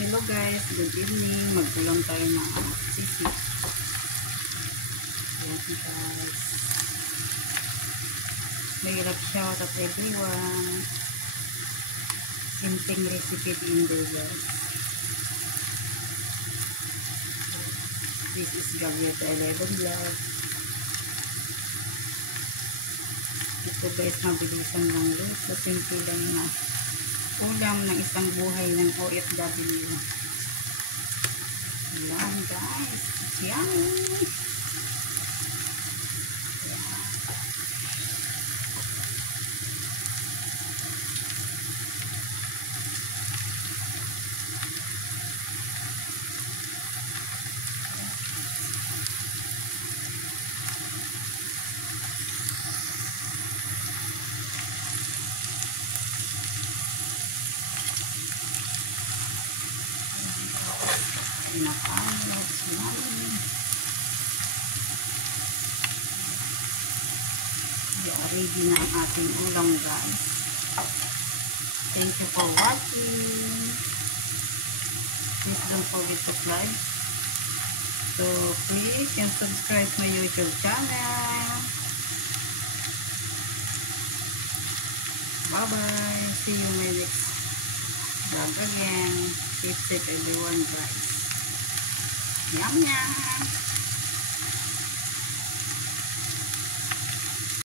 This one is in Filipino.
Hello guys, good evening. Magkulang tayo ng sisig. Ayan guys. Mahirap shout out everyone. Simpleng recipe din guys. This is Gaviota 11 Vlog. Ito guys, mabilisan lang luto. Simple lang na ulam ng isang buhay ng OFW. Ayan guys, yummy! Pinakalat sinalim. Ready na ang ating ulam guys. Thank you for watching. Please don't forget to like. So please and subscribe my YouTube channel. Bye bye. See you in my next vlog again. Keep safe everyone guys. Yum yum.